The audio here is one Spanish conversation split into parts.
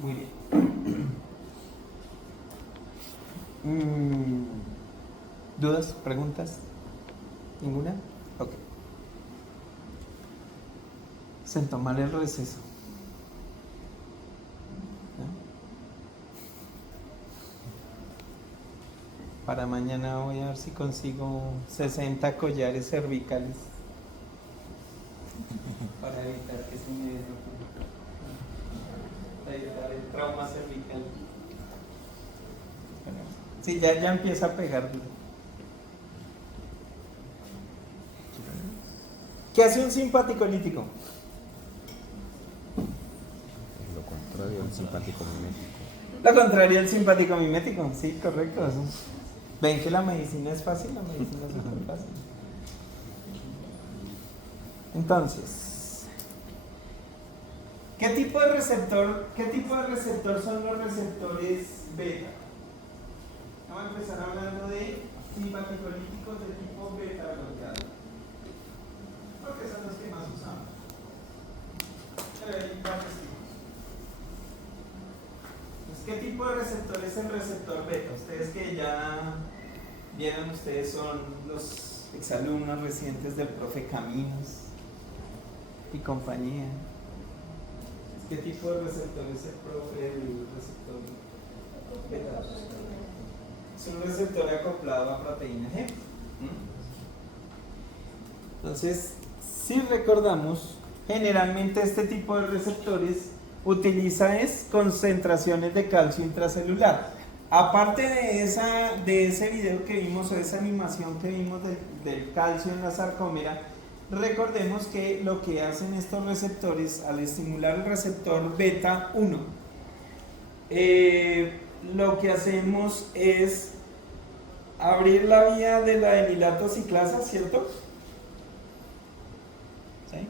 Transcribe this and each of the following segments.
Muy bien. ¿Dudas? ¿Preguntas? ¿Ninguna? Ok. Se tomar el receso. ¿No? Para mañana voy a ver si consigo 60 collares cervicales para evitar que se me desocurra. Para evitar el trauma cervical. Sí, ya empieza a pegar. ¿Qué hace un simpático lítico? Lo contrario del simpático mimético. Lo contrario del simpático mimético, sí, correcto. Ven que la medicina es fácil, la medicina es muy fácil. Entonces, ¿qué tipo de receptor son los receptores beta? Vamos a empezar hablando de simpaticolíticos de tipo beta bloqueado, porque son los que más usamos. Pero hay varios tipos. Entonces, ¿qué tipo de receptor es el receptor beta? Ustedes que ya vieron, ustedes son los exalumnos recientes del profe Caminos y compañía. ¿Qué tipo de receptor es el receptor beta? Es un receptor acoplado a proteína G. Entonces, si recordamos, generalmente este tipo de receptores utiliza concentraciones de calcio intracelular. Aparte de ese video que vimos o esa animación que vimos del calcio en la sarcómera, recordemos que lo que hacen estos receptores al estimular el receptor beta 1, lo que hacemos es abrir la vía de la enilato ciclasa, ¿cierto? ¿Sí?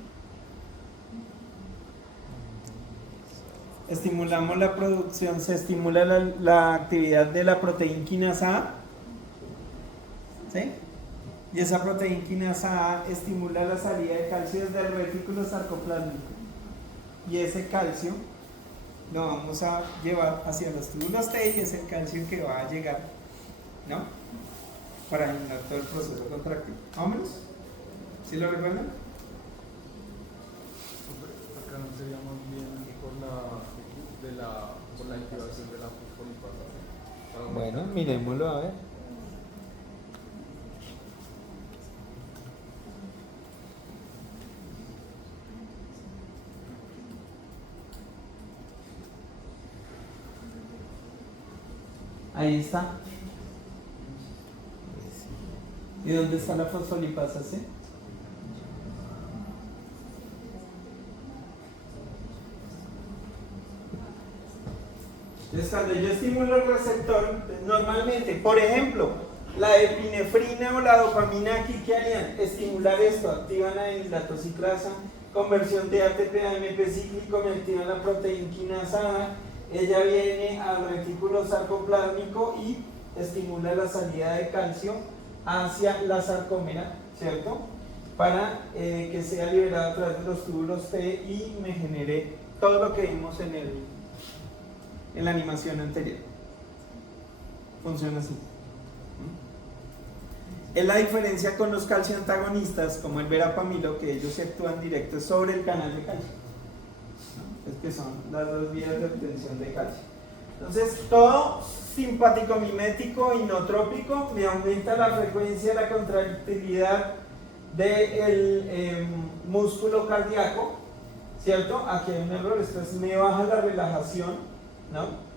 Estimulamos la producción, se estimula la actividad de la proteína quinasa A, ¿sí? Y esa proteína quinasa A estimula la salida de calcio desde el retículo sarcoplásmico. Y ese calcio lo vamos a llevar hacia los túbulos T y es el calcio que va a llegar, ¿no? Para generar todo el proceso contractivo. ¿Más o menos? ¿Sí lo recuerdan? Acá no sería más bien por la activación de la fosfolipasa. Bueno, miremoslo a ver. Ahí está. ¿Y dónde está la fosfolipasa C? Entonces, cuando yo estimulo el receptor, normalmente, por ejemplo, la epinefrina o la dopamina aquí, ¿qué harían? Estimular esto, activan la enilatociclasa, conversión de ATP a AMP cíclico, me activan la proteína quinasa A, ella viene al retículo sarcoplásmico y estimula la salida de calcio hacia la sarcómera, ¿cierto? Para que sea liberado a través de los túbulos T y me genere todo lo que vimos en la animación anterior. Funciona así. Es la diferencia con los calcioantagonistas como el verapamilo, que ellos actúan directo sobre el canal de calcio, ¿no? Es que son las dos vías de obtención de calcio. Entonces, todo simpático mimético inotrópico me aumenta la frecuencia de la contractilidad del músculo cardíaco, ¿cierto? Aquí hay un error, esto es, me baja la relajación, ¿no?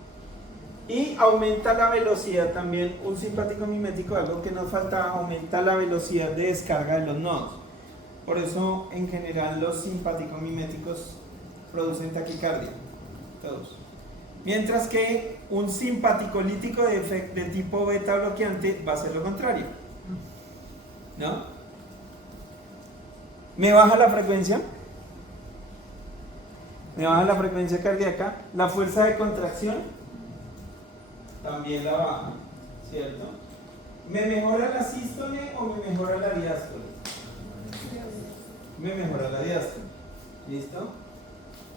Y aumenta la velocidad también, un simpático mimético, algo que nos falta, aumenta la velocidad de descarga de los nodos. Por eso, en general, los simpáticos miméticos producen taquicardia, todos. Mientras que un simpático lítico de tipo beta bloqueante va a ser lo contrario, ¿no? Me baja la frecuencia cardíaca, la fuerza de contracción también la baja, ¿cierto? ¿Me mejora la sístole o me mejora la diástole? Me mejora la diástole. ¿Listo?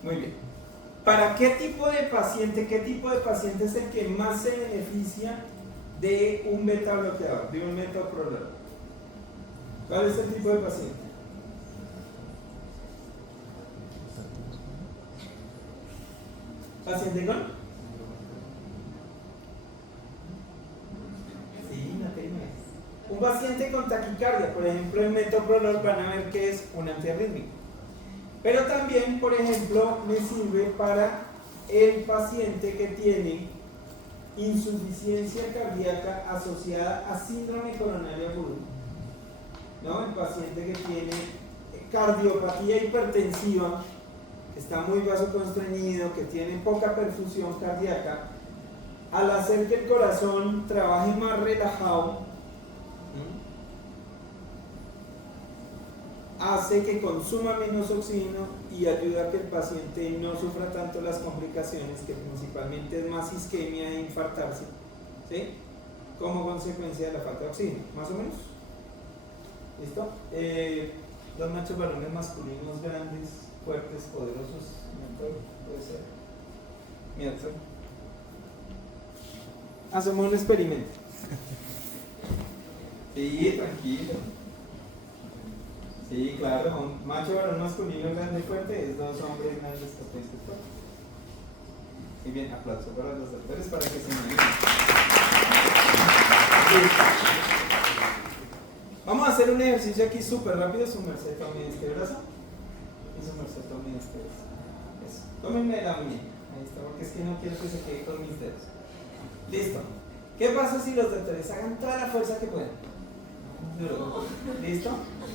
Muy bien. ¿Para qué tipo de paciente es el que más se beneficia de un beta bloqueador, de un metoprolol? ¿Cuál es el tipo de paciente? ¿Paciente con? Sí, no te imaginas. Un paciente con taquicardia, por ejemplo, el metoprolol van a ver que es un antiarrítmico. Pero también, por ejemplo, me sirve para el paciente que tiene insuficiencia cardíaca asociada a síndrome coronario agudo, ¿no? El paciente que tiene cardiopatía hipertensiva, que está muy vasoconstreñido, que tiene poca perfusión cardíaca, al hacer que el corazón trabaje más relajado, hace que consuma menos oxígeno y ayuda a que el paciente no sufra tanto las complicaciones, que principalmente es más isquemia e infartarse, ¿sí? Como consecuencia de la falta de oxígeno, más o menos. ¿Listo? Los machos varones masculinos grandes, fuertes, poderosos, puede ser. Mientras. Hacemos un experimento. Sí, tranquilo. Sí, claro, un macho varón masculino grande y fuerte es dos hombres grandes potentes fuertes. Y bien, aplauso para los doctores para que se me ayuden. Vamos a hacer un ejercicio aquí súper rápido. Su merced, tomen este brazo y su merced, tomen este brazo. Eso. Tómenme la muñeca. Ahí está, porque es que no quiero que se quede con mis dedos. Listo. ¿Qué pasa si los doctores hagan toda la fuerza que puedan? ¿Listo?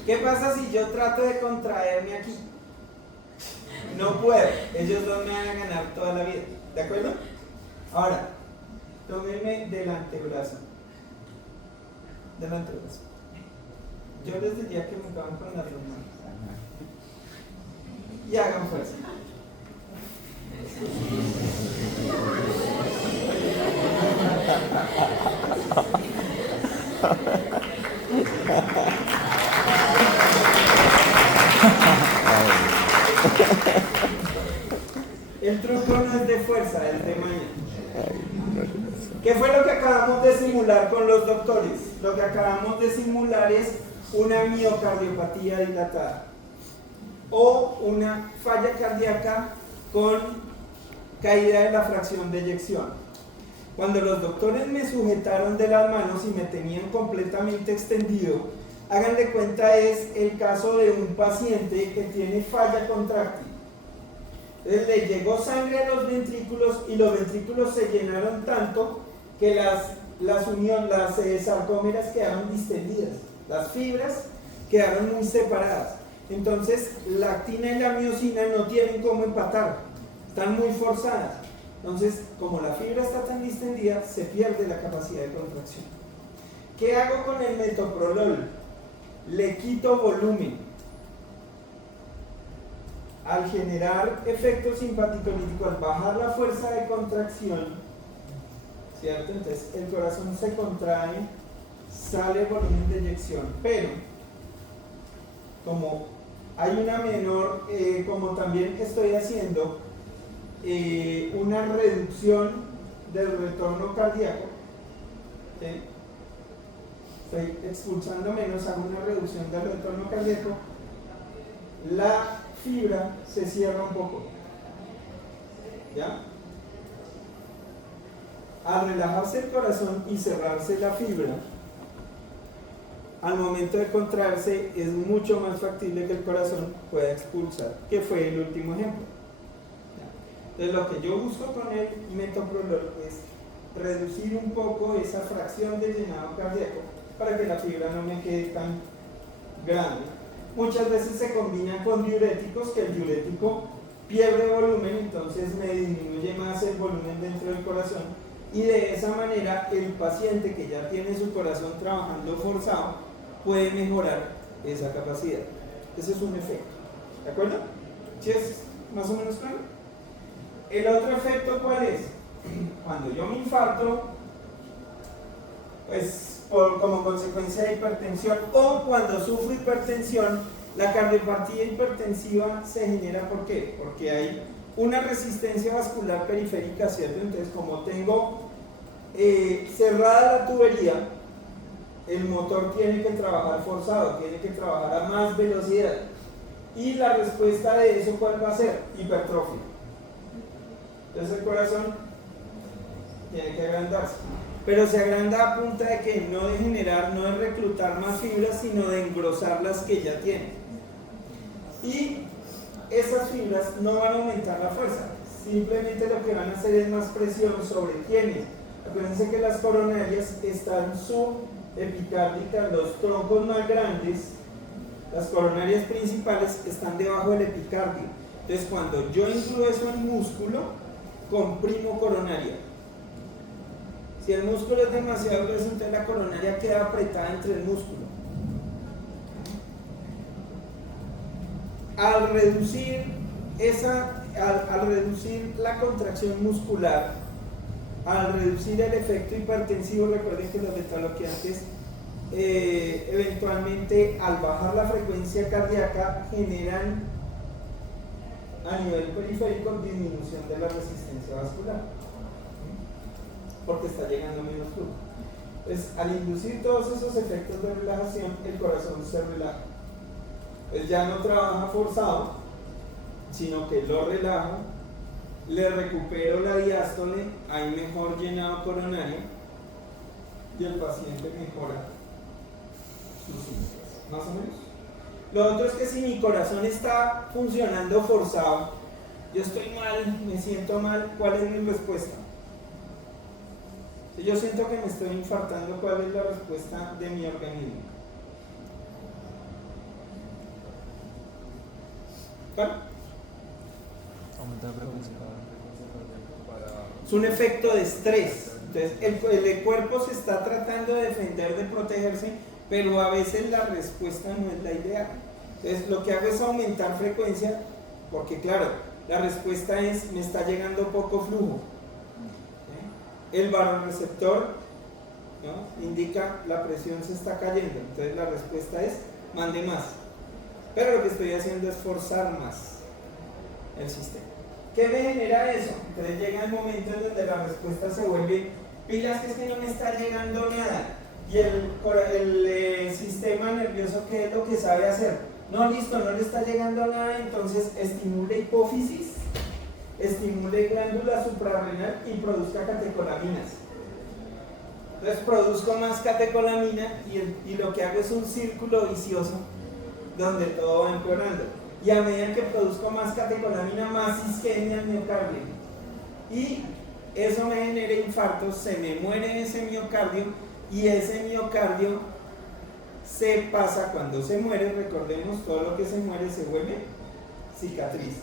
¿Qué pasa si yo trato de contraerme aquí? No puedo, ellos dos me van a ganar toda la vida, ¿de acuerdo? Ahora, tómenme del antebrazo. Del antebrazo. Yo les diría que me acaban con las dos manos. Y hagan fuerza. El truco no es de fuerza, es de maña. ¿Qué fue lo que acabamos de simular con los doctores? Lo que acabamos de simular es una miocardiopatía dilatada o una falla cardíaca con caída de la fracción de eyección. Cuando los doctores me sujetaron de las manos y me tenían completamente extendido, hagan de cuenta, es el caso de un paciente que tiene falla contráctil. Entonces le llegó sangre a los ventrículos y los ventrículos se llenaron tanto que las sarcómeras quedaron distendidas, las fibras quedaron muy separadas. Entonces la actina y la miosina no tienen cómo empatar, están muy forzadas. Entonces, como la fibra está tan distendida, se pierde la capacidad de contracción. ¿Qué hago con el metoprolol? Le quito volumen. Al generar efecto simpático-lítico, al bajar la fuerza de contracción, ¿cierto? Entonces el corazón se contrae, sale volumen de eyección, pero como hay una menor, como también estoy haciendo una reducción del retorno cardíaco, ¿sí? Estoy expulsando menos, hago una reducción del retorno cardíaco, la fibra se cierra un poco, ¿ya? Al relajarse el corazón y cerrarse la fibra, al momento de contraerse es mucho más factible que el corazón pueda expulsar, que fue el último ejemplo. Entonces lo que yo busco con el metoprolol es reducir un poco esa fracción de llenado cardíaco para que la fibra no me quede tan grande. Muchas veces se combina con diuréticos, que el diurético pierde volumen, entonces me disminuye más el volumen dentro del corazón y de esa manera el paciente que ya tiene su corazón trabajando forzado puede mejorar esa capacidad. Ese es un efecto, ¿de acuerdo? ¿Sí es más o menos claro? El otro efecto, ¿cuál es? Cuando yo me infarto, pues como consecuencia de hipertensión, o cuando sufro hipertensión, la cardiopatía hipertensiva se genera, ¿por qué? Porque hay una resistencia vascular periférica, ¿cierto? Entonces, como tengo cerrada la tubería, el motor tiene que trabajar forzado, tiene que trabajar a más velocidad. Y la respuesta de eso, ¿cuál va a ser? Hipertrofia. Entonces el corazón tiene que agrandarse. Pero se agranda a punta de que no de generar, no de reclutar más fibras, sino de engrosar las que ya tiene. Y esas fibras no van a aumentar la fuerza, simplemente lo que van a hacer es más presión sobre quienes. Acuérdense que las coronarias están subepicárdicas, los troncos más grandes, las coronarias principales están debajo del epicardio. Entonces cuando yo ingreso el músculo, comprimo coronaria. Si el músculo es demasiado grueso, entonces la coronaria queda apretada entre el músculo. Al reducir la contracción muscular, al reducir el efecto hipertensivo, recuerden que los beta-bloqueantes eventualmente al bajar la frecuencia cardíaca generan a nivel periférico disminución de la resistencia vascular, porque está llegando menos flujo. Entonces, al inducir todos esos efectos de relajación, el corazón se relaja. Pues ya no trabaja forzado, sino que lo relajo, le recupero la diástole, hay mejor llenado coronario y el paciente mejora sus síntomas, más o menos. Lo otro es que si mi corazón está funcionando forzado, yo estoy mal, me siento mal, ¿cuál es mi respuesta? Si yo siento que me estoy infartando, ¿cuál es la respuesta de mi organismo? ¿Cuál? Aumentar la frecuencia para... Es un efecto de estrés. Entonces el cuerpo se está tratando de defender, de protegerse, pero a veces la respuesta no es la ideal. Entonces lo que hago es aumentar frecuencia, porque claro, la respuesta es, me está llegando poco flujo. El vasoreceptor, ¿no?, indica la presión se está cayendo, entonces la respuesta es, mande más. Pero lo que estoy haciendo es forzar más el sistema. ¿Qué me genera eso? Entonces llega el momento en donde la respuesta se vuelve, pilas, que es que no me está llegando nada. Y el sistema nervioso, ¿qué es lo que sabe hacer? No, listo, no le está llegando nada, entonces estimule hipófisis, estimule glándula suprarrenal y produzca catecolaminas. Entonces produzco más catecolamina y lo que hago es un círculo vicioso donde todo va empeorando. Y a medida que produzco más catecolamina, más isquemia al miocardio. Y eso me genera infartos, se me muere ese miocardio y ese miocardio se pasa cuando se muere, recordemos, todo lo que se muere se vuelve cicatriz.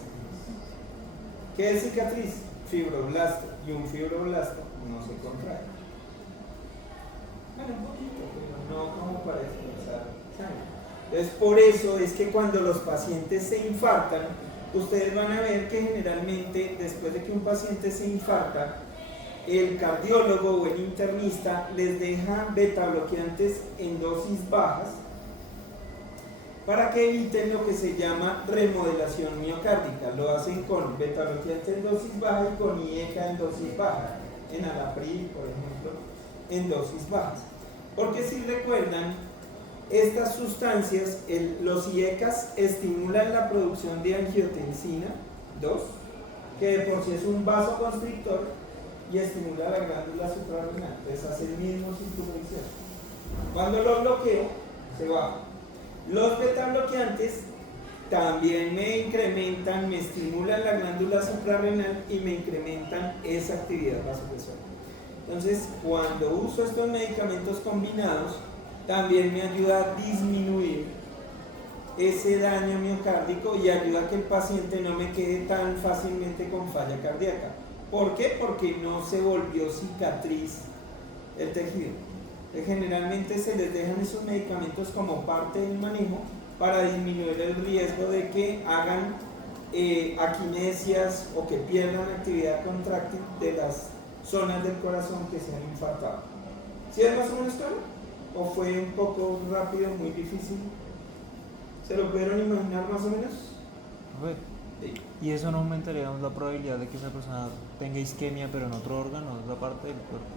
¿Qué es cicatriz? Fibroblasto. Y un fibroblasto no se contrae. Bueno, un poquito, pero no como para expulsar sangre. Entonces, por eso es que cuando los pacientes se infartan, ustedes van a ver que generalmente después de que un paciente se infarta, el cardiólogo o el internista les deja beta-bloqueantes en dosis bajas para que eviten lo que se llama remodelación miocárdica. Lo hacen con beta-bloqueantes en dosis baja y con IECA en dosis baja, en Alapril, por ejemplo, en dosis bajas. Porque si recuerdan, estas sustancias, los IECAs estimulan la producción de angiotensina 2, que de por sí es un vasoconstrictor, y estimula la glándula suprarrenal. Entonces hace el mismo círculo vicioso. Cuando lo bloqueo, se baja. Los beta bloqueantes también me incrementan, me estimulan la glándula suprarrenal y me incrementan esa actividad vasopresora. Entonces, cuando uso estos medicamentos combinados, también me ayuda a disminuir ese daño miocárdico y ayuda a que el paciente no me quede tan fácilmente con falla cardíaca. ¿Por qué? Porque no se volvió cicatriz el tejido. Generalmente se les dejan esos medicamentos como parte del manejo para disminuir el riesgo de que hagan aquinesias o que pierdan actividad contráctil de las zonas del corazón que se han infartado. ¿Sí es más o menos claro? ¿O fue un poco rápido, muy difícil? ¿Se lo pudieron imaginar más o menos? Sí. ¿Y eso no aumentaría, digamos, la probabilidad de que esa persona tenga isquemia pero en otro órgano, en otra parte del cuerpo?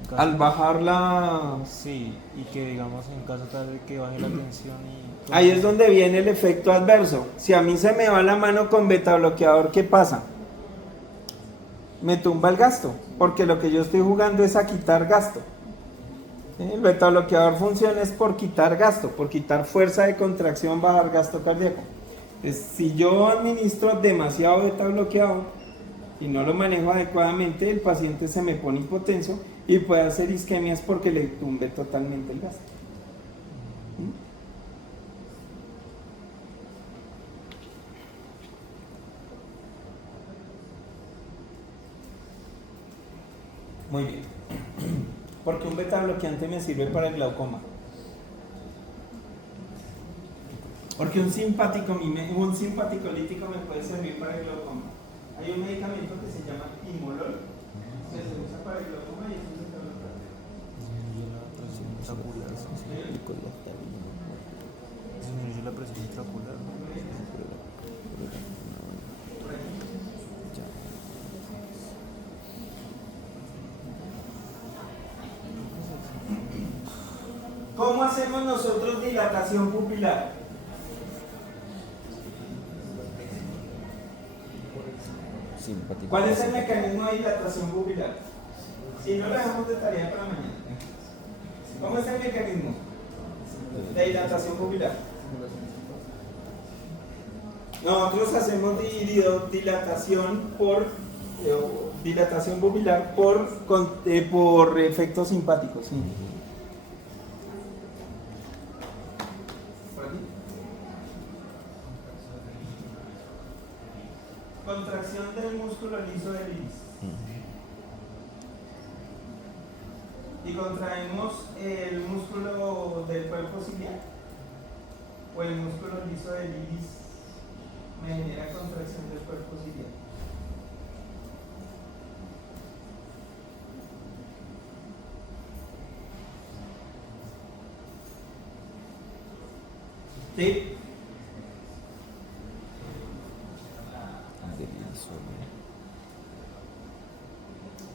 En caso- Al bajar la... Sí, y que digamos en caso tal de que baje la tensión y... Ahí es donde viene el efecto adverso. Si a mí se me va la mano con beta bloqueador, ¿qué pasa? Me tumba el gasto, porque lo que yo estoy jugando es a quitar gasto. El beta bloqueador funciona es por quitar gasto, por quitar fuerza de contracción, bajar gasto cardíaco. Entonces, si yo administro demasiado beta bloqueador y no lo manejo adecuadamente, el paciente se me pone hipotenso y puede hacer isquemias porque le tumbe totalmente el gasto. Muy bien. Porque un beta bloqueante me sirve para el glaucoma. Porque un simpaticolítico me puede servir para el glaucoma. Hay un medicamento que se llama Imolol, que se usa para el glaucoma y es un beta bloqueante. Disminuye la presión intraocular, disminuye la presión intraocular. Por aquí. ¿Cómo hacemos nosotros dilatación pupilar? Simpático. ¿Cuál es el mecanismo de dilatación pupilar? Si no lo dejamos de tarea para mañana. ¿Cómo es el mecanismo de dilatación pupilar? Nosotros hacemos dilatación pupilar por efectos simpáticos. ¿Sí? ¿Por aquí? Contracción del músculo liso del iris. Y contraemos el músculo del cuerpo ciliar o el músculo liso del iris me genera contracción del cuerpo ciliar. ¿Sí?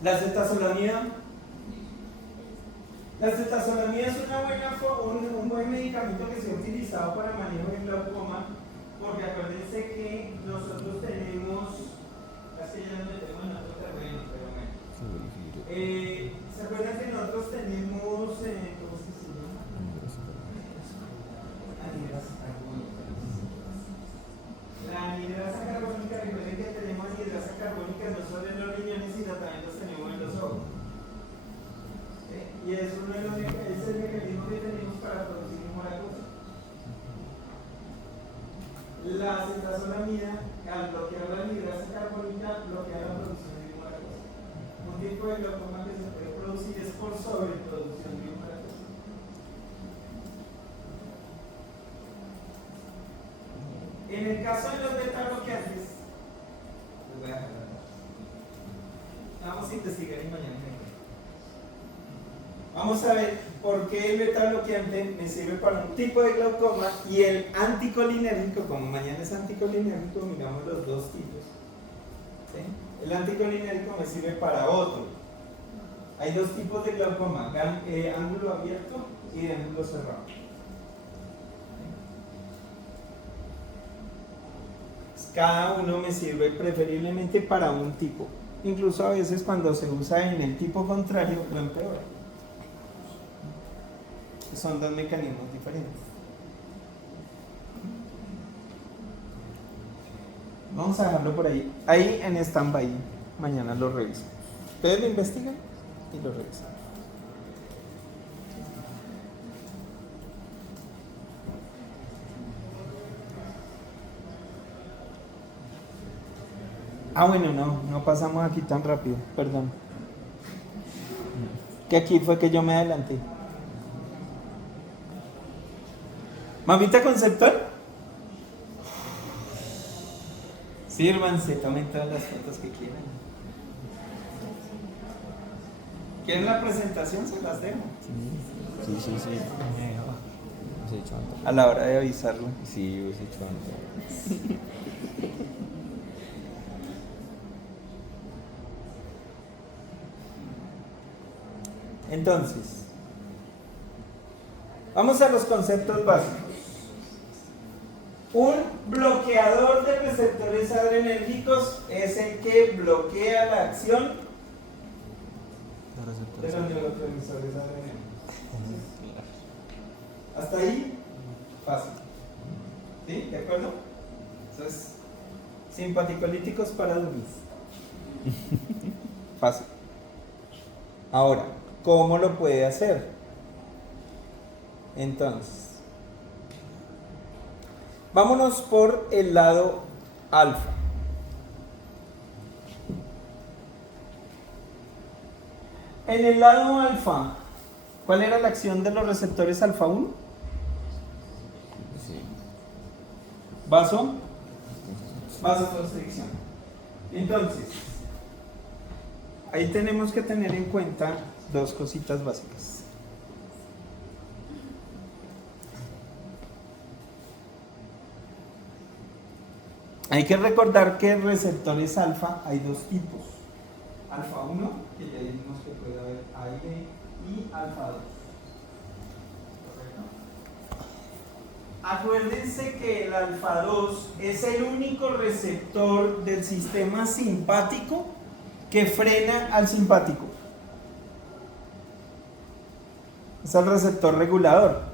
La acetazolamida. La acetazolamida es un buen medicamento que se ha utilizado para manejo del glaucoma, porque acuérdense que nosotros tenemos, casi ya nos metemos en otro terreno, pero bueno. ¿Se acuerdan que nosotros tenemos, ¿cómo es que se llama? Anhidrasa carbónica. La anhidrasa carbónica, recuerden que tenemos anhidrasa carbónica no solo en los riñones, sino también los tenemos en los ojos. Y es el mecanismo que tenemos para producir hemorragia. La acetazolamida, al bloquear la anhidrasa carbónica, bloquea la producción de hemorragia. Un tipo de glaucoma que se puede producir es por sobreproducción de hemorragia. En el caso de los beta bloqueantes, les voy a dejar. Vamos a investigar y mañana. Vamos a ver por qué el beta bloqueante me sirve para un tipo de glaucoma y el anticolinérgico, como mañana es anticolinérgico, miramos los dos tipos. ¿Sí? El anticolinérgico me sirve para otro. Hay dos tipos de glaucoma, ángulo abierto y de ángulo cerrado. Cada uno me sirve preferiblemente para un tipo. Incluso a veces cuando se usa en el tipo contrario lo empeora. Son dos mecanismos diferentes. Vamos a dejarlo por ahí. Ahí en stand-by. Mañana lo reviso. Ustedes lo investigan y lo revisan. Bueno, no pasamos aquí tan rápido, perdón. Que aquí fue que yo me adelanté. Mamita conceptual. Sírvanse, tomen todas las fotos que quieran. ¿Quieren la presentación? Se las dejo. Sí. Os he dicho antes. A la hora de avisarlo. Sí, os he dicho antes. Entonces, vamos a los conceptos básicos. Un bloqueador de receptores adrenérgicos es el que bloquea la acción Los de receptores. los neurotransmisores adrenérgicos. Hasta ahí, fácil. ¿Sí? ¿De acuerdo? Entonces, simpaticolíticos para dummies. Fácil. Ahora, ¿cómo lo puede hacer? Entonces, vámonos por el lado alfa. En el lado alfa, ¿cuál era la acción de los receptores alfa 1? Sí. Vasoconstricción. Entonces, ahí tenemos que tener en cuenta dos cositas básicas. Hay que recordar que receptores alfa hay dos tipos. Alfa 1, que ya vimos que puede haber A y B, y alfa 2. ¿Correcto? Acuérdense que el alfa 2 es el único receptor del sistema simpático que frena al simpático. Es el receptor regulador.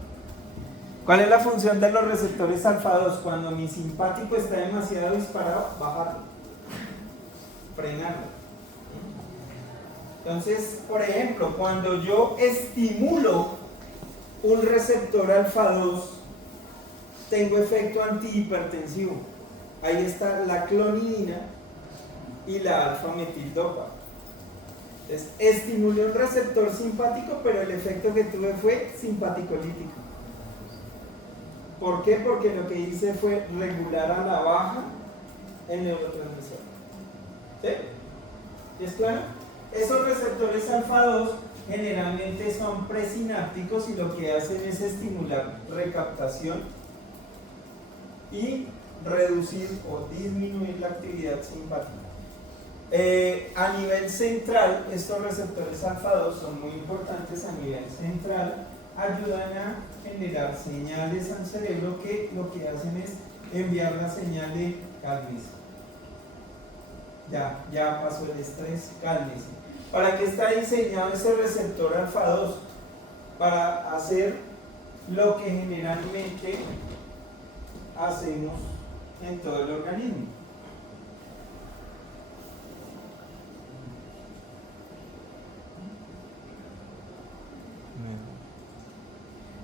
¿Cuál es la función de los receptores alfa 2? Cuando mi simpático está demasiado disparado, bajarlo, frenarlo. Entonces, por ejemplo, cuando yo estimulo un receptor alfa 2, tengo efecto antihipertensivo. Ahí está la clonidina y la alfa-metildopa. Entonces, estimulé un receptor simpático, pero el efecto que tuve fue simpaticolítico. ¿Por qué? Porque lo que hice fue regular a la baja el neurotransmisor. ¿Sí? ¿Es claro? Esos receptores alfa 2 generalmente son presinápticos y lo que hacen es estimular recaptación y reducir o disminuir la actividad simpática. A nivel central, estos receptores alfa 2 son muy importantes a nivel central, ayudan a generar señales al cerebro que lo que hacen es enviar la señal de cálmese. Ya pasó el estrés, cálmese. ¿Para qué está diseñado ese receptor alfa 2? Para hacer lo que generalmente hacemos en todo el organismo.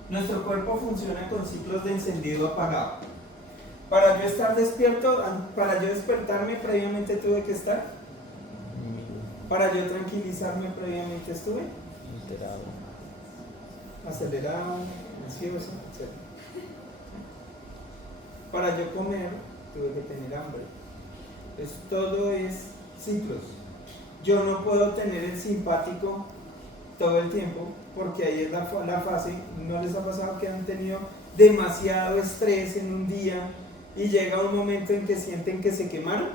Nuestro cuerpo funciona con ciclos de encendido apagado. Para yo estar despierto, para yo despertarme previamente tuve que estar. Para yo tranquilizarme previamente estuve. Alterado. Acelerado, ansioso, etc. Para yo comer tuve que tener hambre. Entonces todo es ciclos. Yo no puedo tener el simpático todo el tiempo, porque ahí es la fase. ¿No les ha pasado que han tenido demasiado estrés en un día y llega un momento en que sienten que se quemaron?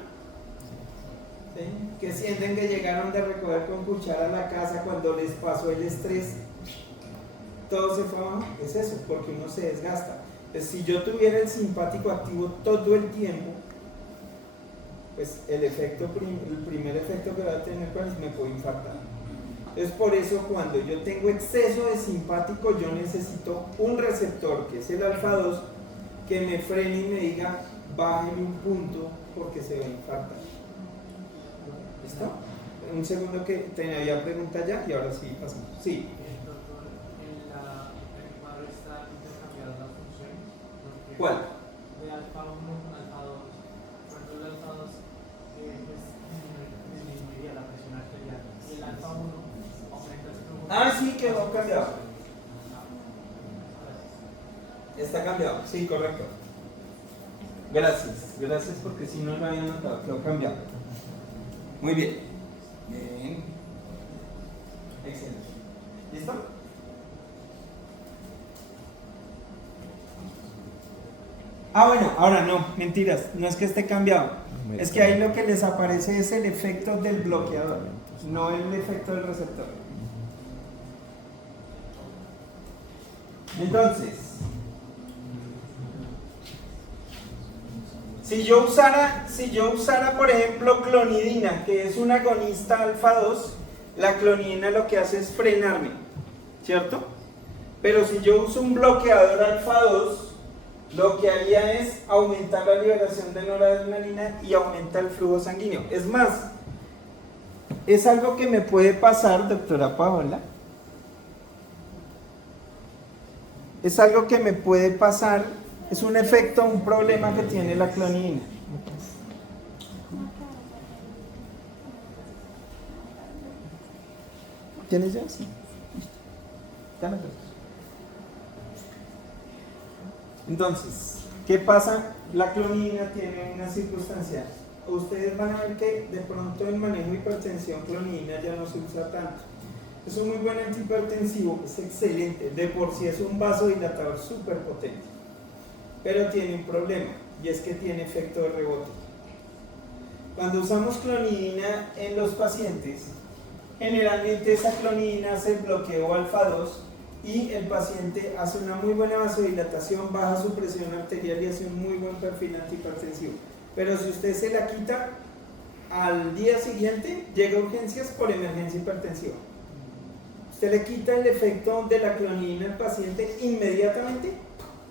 ¿Sí? Que sienten que llegaron de recoger con cuchara a la casa cuando les pasó el estrés, todo se fue abajo. Es eso, porque uno se desgasta. Entonces, si yo tuviera el simpático activo todo el tiempo, pues el primer efecto que va a tener es me puedo infartar. Entonces, por eso cuando yo tengo exceso de simpático, yo necesito un receptor, que es el alfa 2, que me frene y me diga, bájeme un punto porque se va a infartar. ¿Listo? Un segundo que tenía pregunta ya y ahora sí pasamos. Sí. Doctor, en el cuadro está intercambiadas las funciones. ¿Cuál? De alfa 1 con alfa 2. Por ejemplo, el alfa 2 pues, disminuiría la presión arterial. Y el alfa 1 aumenta el flujo. Ah, sí, quedó cambiado. Está cambiado, sí, correcto. Gracias porque si no lo había notado, quedó cambiado. Muy bien. Bien. Excelente. ¿Listo? Ah, bueno, ahora no, mentiras, no es que esté cambiado. Es que ahí lo que les aparece es el efecto del bloqueador, no el efecto del receptor. Entonces, si yo usara, por ejemplo, clonidina, que es un agonista alfa 2, la clonidina lo que hace es frenarme, ¿cierto? Pero si yo uso un bloqueador alfa 2, lo que haría es aumentar la liberación de noradrenalina y aumenta el flujo sanguíneo. Es más, es algo que me puede pasar, doctora Paola. Es algo que me puede pasar, es un efecto, un problema que tiene la clonidina. ¿Tienes ya? Sí. Ya me lo. Entonces, ¿qué pasa? La clonidina tiene una circunstancia. Ustedes van a ver que de pronto en manejo de hipertensión clonidina ya no se usa tanto. Es un muy buen antihipertensivo, es excelente, de por sí es un vasodilatador súper potente, pero tiene un problema y es que tiene efecto de rebote. Cuando usamos clonidina en los pacientes, generalmente esa clonidina hace el bloqueo alfa 2 y el paciente hace una muy buena vasodilatación, baja su presión arterial y hace un muy buen perfil antihipertensivo. Pero si usted se la quita, al día siguiente llega a urgencias por emergencia hipertensiva. Usted le quita el efecto de la clonidina al paciente, inmediatamente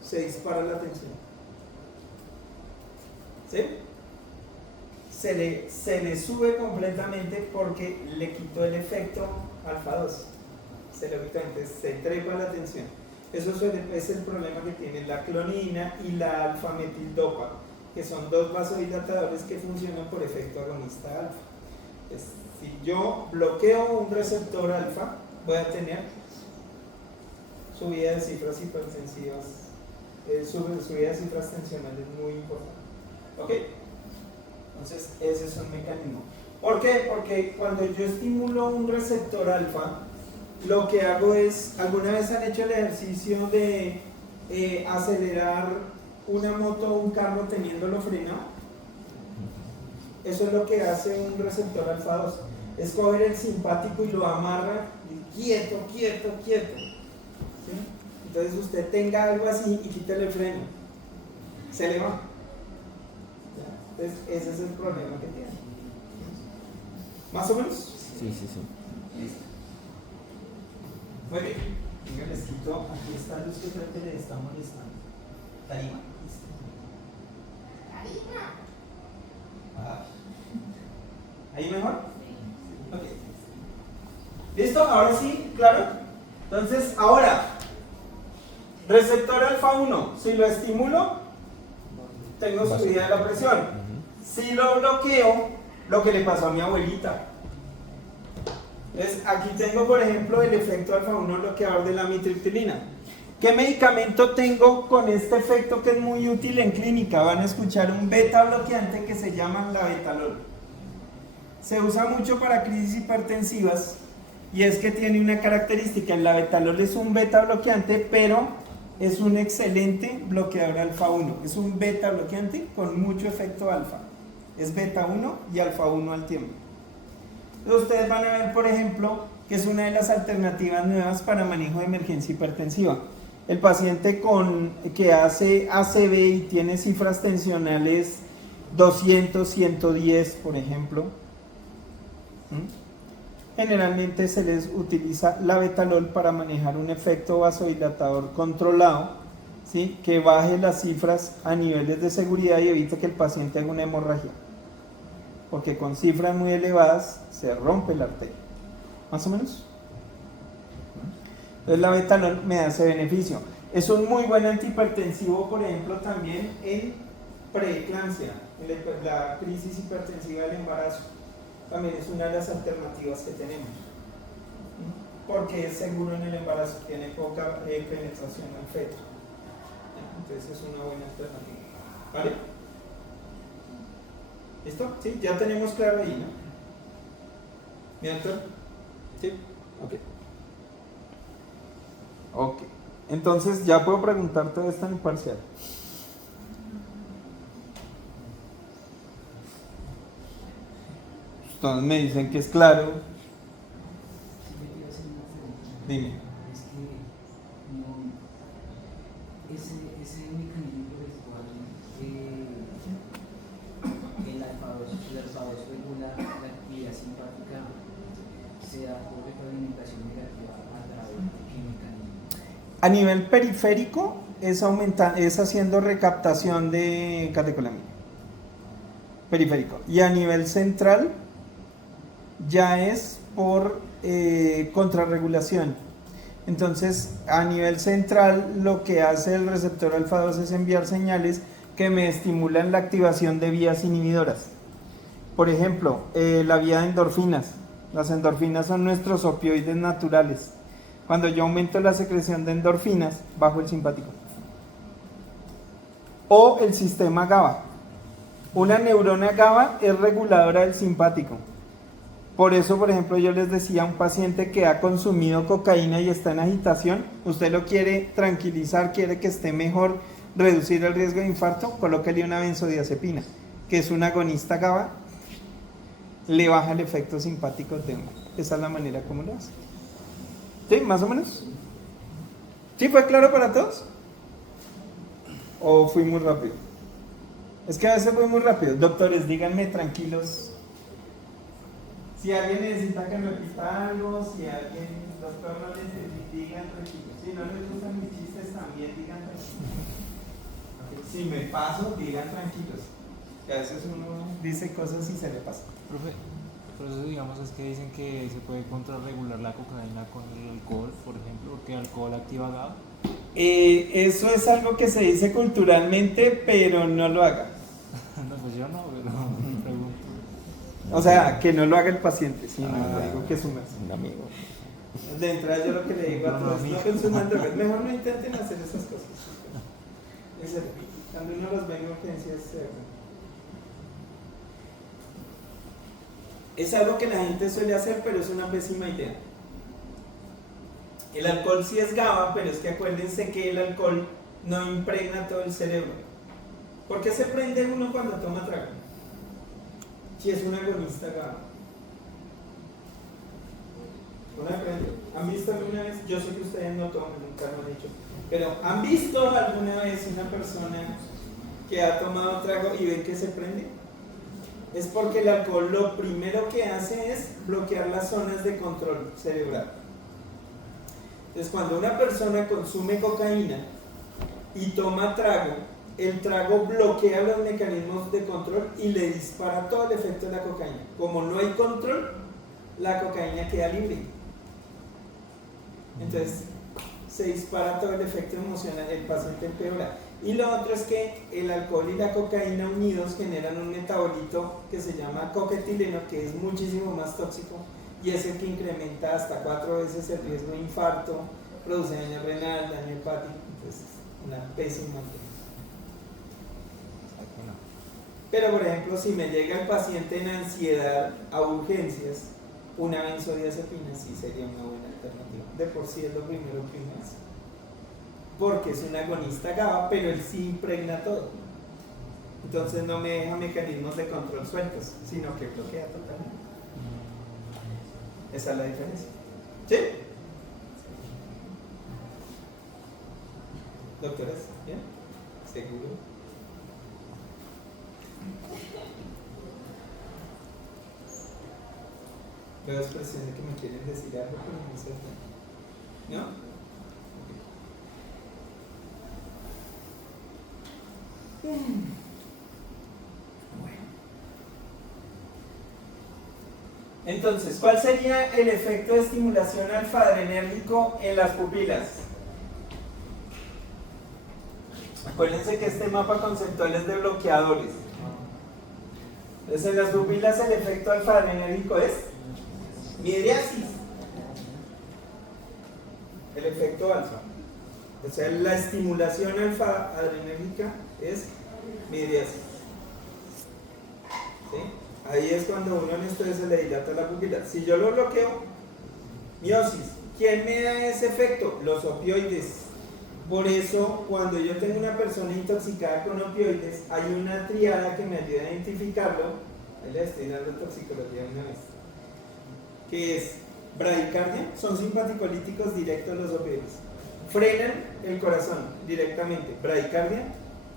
se dispara la tensión. ¿Sí? Se le sube completamente porque le quitó el efecto alfa 2. Se lo quitó, entonces se trepa la tensión. Eso es el problema que tiene la clonidina y la alfa-metildopa, que son dos vasodilatadores que funcionan por efecto agonista alfa. Si yo bloqueo un receptor alfa, voy a tener subida de cifras hipertensivas, subida de cifras tensionales muy importante. ¿Ok? Entonces, ese es un mecanismo. ¿Por qué? Porque cuando yo estimulo un receptor alfa, lo que hago es, ¿alguna vez han hecho el ejercicio de acelerar una moto o un carro teniéndolo frenado? Eso es lo que hace un receptor alfa 2. Es coger el simpático y lo amarra y quieto, quieto, quieto. ¿Sí? Entonces usted tenga algo así y quítale el freno. Se le va. Entonces ese es el problema que tiene. ¿Más o menos? Sí, sí, sí. Listo. Muy bien. Venga, les quito. Aquí está luz que creo que le está molestando. Tarima. ¿Ahí mejor? Ok. ¿Listo? Ahora sí, claro. Entonces, ahora, receptor alfa 1, si lo estimulo, tengo subida de la presión. Si lo bloqueo, lo que le pasó a mi abuelita. Entonces, aquí tengo, por ejemplo, el efecto alfa 1 bloqueador de la amitriptilina. ¿Qué medicamento tengo con este efecto que es muy útil en clínica? Van a escuchar un beta bloqueante que se llama labetalol. Se usa mucho para crisis hipertensivas y es que tiene una característica. El labetalol es un beta bloqueante, pero es un excelente bloqueador alfa 1. Es un beta bloqueante con mucho efecto alfa. Es beta 1 y alfa 1 al tiempo. Entonces ustedes van a ver, por ejemplo, que es una de las alternativas nuevas para manejo de emergencia hipertensiva. El paciente que hace ACV y tiene cifras tensionales 200, 110, por ejemplo, generalmente se les utiliza labetalol para manejar un efecto vasodilatador controlado, ¿sí? Que baje las cifras a niveles de seguridad y evite que el paciente haga una hemorragia, porque con cifras muy elevadas se rompe la arteria. ¿Más o menos? Entonces la labetalol me da ese beneficio. Es un muy buen antihipertensivo, por ejemplo, también en preeclampsia, en la crisis hipertensiva del embarazo. También es una de las alternativas que tenemos, porque es seguro en el embarazo, tiene poca penetración al feto. Entonces es una buena alternativa. ¿Vale? ¿Listo? ¿Sí? Ya tenemos claro ahí, ¿no? ¿Mi doctor? ¿Sí? Ok. Ok. Entonces ya puedo preguntar todo esto en el parcial. Entonces me dicen que es claro. Dime. A nivel periférico es haciendo recaptación de catecolamina. Periférico. Y a nivel central ya es por contrarregulación. Entonces, a nivel central, lo que hace el receptor alfa 2 es enviar señales que me estimulan la activación de vías inhibidoras. Por ejemplo, la vía de endorfinas. Las endorfinas son nuestros opioides naturales. Cuando yo aumento la secreción de endorfinas, bajo el simpático. O el sistema GABA. Una neurona GABA es reguladora del simpático. Por eso, por ejemplo, yo les decía a un paciente que ha consumido cocaína y está en agitación, usted lo quiere tranquilizar, quiere que esté mejor, reducir el riesgo de infarto, colóquele una benzodiazepina, que es un agonista GABA, le baja el efecto simpático tema. Esa es la manera como lo hace. ¿Sí? ¿Más o menos? ¿Sí fue claro para todos? ¿O fui muy rápido? Es que a veces voy muy rápido. Doctores, díganme tranquilos. Si alguien necesita que repita algo, si alguien, doctor, no le entendí, digan tranquilos. Si no les gustan mis chistes, también digan tranquilos. Okay. Si me paso, digan tranquilos. Que a veces uno dice cosas y se le pasa. Profe, por eso digamos es que dicen que se puede contrarregular la cocaína con el alcohol, por ejemplo, porque el alcohol activa GABA. Eso es algo que se dice culturalmente, pero no lo haga. No, pues yo no, pero pregunto. O sea, que no lo haga el paciente, sí, no, digo que sumerse. Un amigo. De entrada yo lo que le digo a todos, no consuman drogas, mejor no intenten hacer esas cosas. Cuando uno los ve en urgencias, es algo que la gente suele hacer, pero es una pésima idea. El alcohol sí es GABA, pero es que acuérdense que el alcohol no impregna todo el cerebro. ¿Por qué se prende uno cuando toma trago? Si es un agonista GABA. ¿Han visto alguna vez? Yo sé que ustedes no toman, nunca lo han dicho, pero ¿han visto alguna vez una persona que ha tomado trago y ven que se prende? Es porque el alcohol lo primero que hace es bloquear las zonas de control cerebral. Entonces, cuando una persona consume cocaína y toma trago, el trago bloquea los mecanismos de control y le dispara todo el efecto de la cocaína. Como no hay control, la cocaína queda libre. Entonces se dispara todo el efecto emocional, el paciente empeora. Y lo otro es que el alcohol y la cocaína unidos generan un metabolito que se llama coquetileno, que es muchísimo más tóxico y es el que incrementa hasta 4 veces el riesgo de infarto, produce daño renal, daño hepático. Entonces, una pésima cosa. Pero por ejemplo, si me llega el paciente en ansiedad a urgencias, una benzodiazepina sí sería una buena alternativa. De por sí es lo primero que uno hace. Porque es un agonista GABA, pero él sí impregna todo. Entonces no me deja mecanismos de control sueltos, sino que bloquea totalmente. Esa es la diferencia. ¿Sí? Doctoras, ¿bien? ¿Seguro? Veo expresión de que me quieren decir algo, pero no sé. ¿No? Bueno. Entonces, ¿cuál sería el efecto de estimulación alfa-adrenérgico en las pupilas? Acuérdense que este mapa conceptual es de bloqueadores. Entonces, en las pupilas el efecto alfa-adrenérgico es midriasis. El efecto alfa. O sea, la estimulación alfa-adrenérgica es midriasis. ¿Sí? Ahí es cuando uno en estrés se le dilata la pupila. Si yo lo bloqueo, miosis. ¿Quién me da ese efecto? Los opioides. Por eso, cuando yo tengo una persona intoxicada con opioides, hay una triada que me ayuda a identificarlo. Ahí le estoy dando toxicología una vez. Que es bradicardia, son simpaticolíticos directos los opioides. Frenan el corazón directamente. Bradicardia,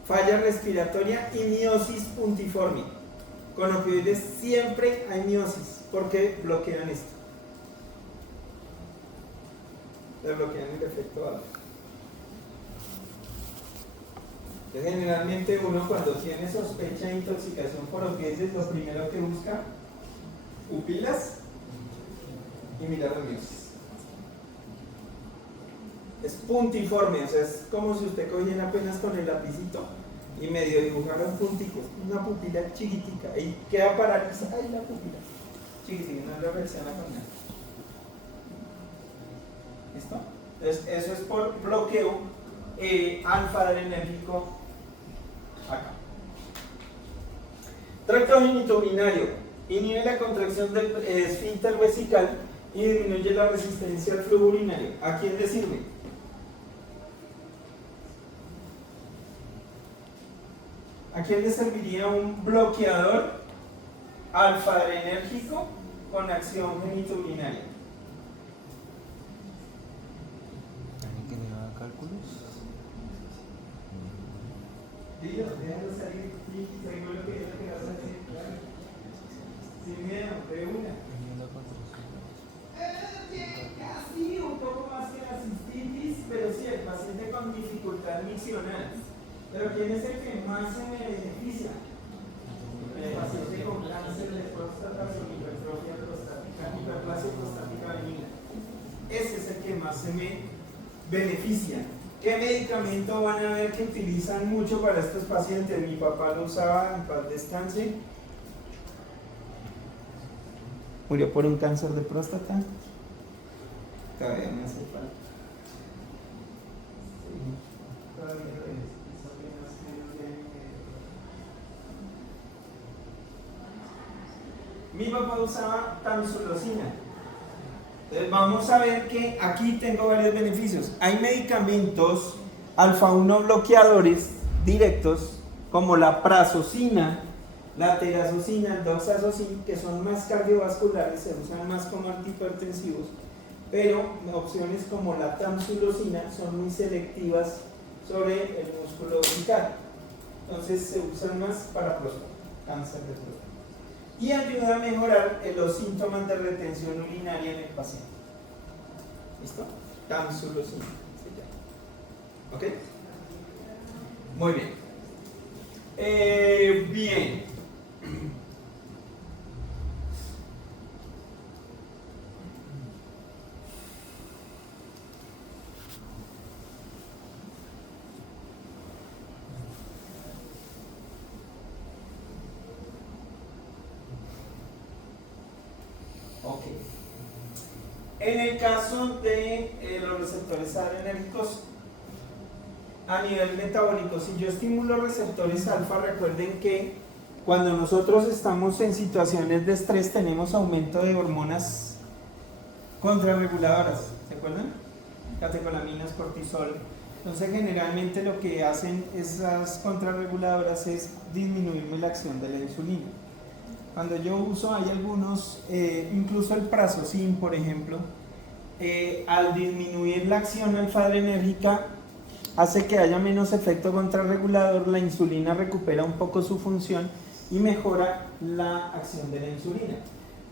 falla respiratoria y miosis puntiforme. Con opioides siempre hay miosis porque bloquean esto. Le bloquean el efecto alfa. Entonces, generalmente uno cuando tiene sospecha de intoxicación por opioides, lo primero que busca, pupilas y mirar nerviosas. Es puntiforme, o sea, es como si usted cogiera apenas con el lapicito y medio dibujara un puntico, una pupila chiquitica, y queda paralizada, ¡ay, la pupila! Chiquitica, no le reacciona con nada. ¿Listo? Entonces, eso es por bloqueo alfa-adrenérgico acá. Tracto genitourinario inhibe la contracción del esfínter vesical y disminuye la resistencia al flujo urinario. ¿A quién le sirve? ¿A quién le serviría un bloqueador alfa-adrenérgico con acción genitourinaria? ¿Alguien que le haga cálculos? Dilo, déjalo salir, sí, seguro que es lo que vas a decir, claro. Sin miedo, de una. Casi un poco más que la cistitis, pero sí, el paciente con dificultad miccional. Pero ¿quién es el que más se beneficia? El paciente con cáncer de próstata o hipertrofia prostática, hiperplasia prostática benigna. Ese es el que más se me beneficia. ¿Qué medicamento van a ver que utilizan mucho para estos pacientes? Mi papá lo usaba, en paz descanse. Murió por un cáncer de próstata. Todavía me hace falta. Sí, todavía lo es. Mi papá usaba tamsulosina. Entonces vamos a ver que aquí tengo varios beneficios. Hay medicamentos alfa-1 bloqueadores directos como la prazosina, la terazosina, el doxazocin, que son más cardiovasculares, se usan más como antihipertensivos, pero opciones como la tamsulosina son muy selectivas sobre el músculo vesical. Entonces se usan más para próstata, cáncer de próstata. Y ayuda a mejorar los síntomas de retención urinaria en el paciente. ¿Listo? Tamsulosina se llama. ¿Ok? Muy bien. Bien. Ok. En el caso de los receptores adrenérgicos a nivel metabólico, si yo estimulo receptores alfa, recuerden que cuando nosotros estamos en situaciones de estrés tenemos aumento de hormonas contrarreguladoras, ¿se acuerdan? Catecolaminas, cortisol. Entonces generalmente lo que hacen esas contrarreguladoras es disminuirme la acción de la insulina. Cuando yo uso, hay algunos, incluso el prazosine, por ejemplo, al disminuir la acción alfa-adrenérgica, hace que haya menos efecto contrarregulador, la insulina recupera un poco su función y mejora la acción de la insulina.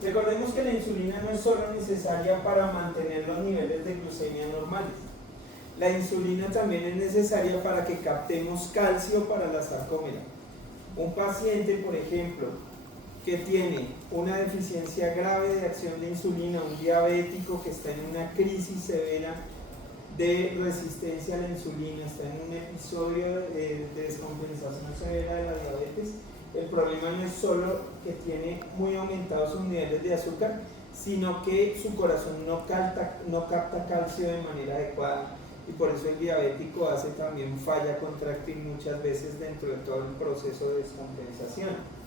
Recordemos que la insulina no es solo necesaria para mantener los niveles de glucemia normales. La insulina también es necesaria para que captemos calcio para la sarcómera. Un paciente, por ejemplo, que tiene una deficiencia grave de acción de insulina, un diabético que está en una crisis severa de resistencia a la insulina, está en un episodio de descompensación severa de la diabetes, el problema no es solo que tiene muy aumentados sus niveles de azúcar, sino que su corazón no capta calcio de manera adecuada, y por eso el diabético hace también falla contráctil muchas veces dentro de todo el proceso de descompensación.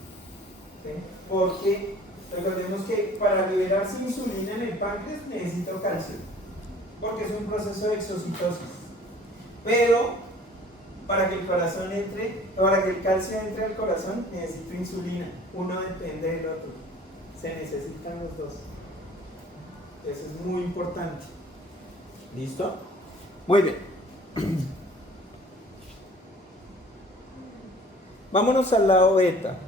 ¿Sí? Porque recordemos que para liberarse insulina en el páncreas necesito calcio, porque es un proceso de exocitosis, pero para que el corazón entre, para que el calcio entre al corazón necesito insulina, uno depende del otro, se necesitan los dos, eso es muy importante. ¿Listo? Muy bien. Vámonos al lado beta.